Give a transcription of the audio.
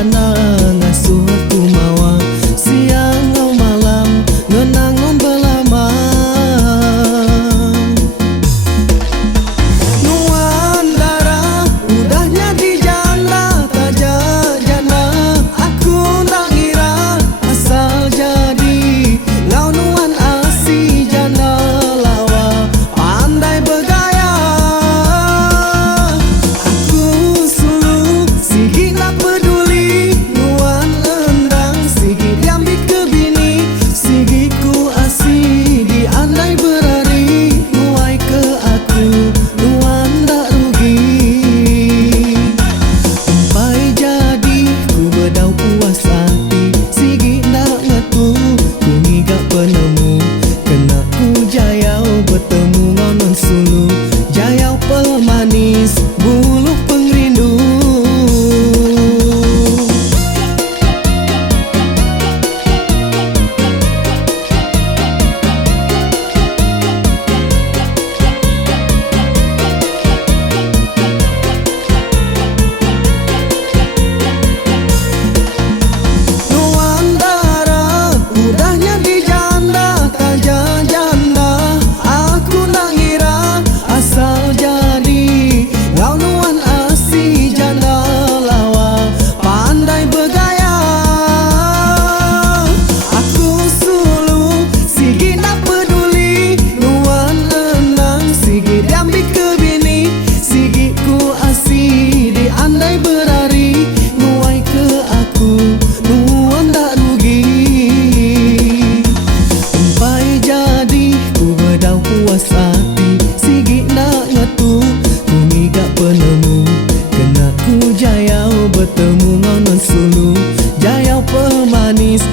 jana ngasuh aku mawa siang atau malam ngenang non belama nuan darah udahnya di janda taja jana aku ndak ngira asal jadi ngau nuan asi jana lawa pandai bergaya aku sulu sigi nak peduli nuan endang sigi diambil ke bini sigi ku asi diandai berari nuai ke aku nuan tak rugi sampai jadi ku berdau puas hati sigi nak ngatu ku ngigak penemu kena ku jayau bertemu ngonon sulu jayau pemanis buluh pengrindu nuan darah udahnya di janda taja janda aku nak ngira asal jadi ngau nuan asi janda lawa pandai bergaya aku sulu sigi nak peduli nuan enang sigi diambil ke bini sigi ku asi diandai berari nuai ke aku nuan tak rugi sampai jadi ku berdau puas hati sigi nak ngatu ku ngigak penemu kena ku jayau bertemu ngonon sulu jayau pemanis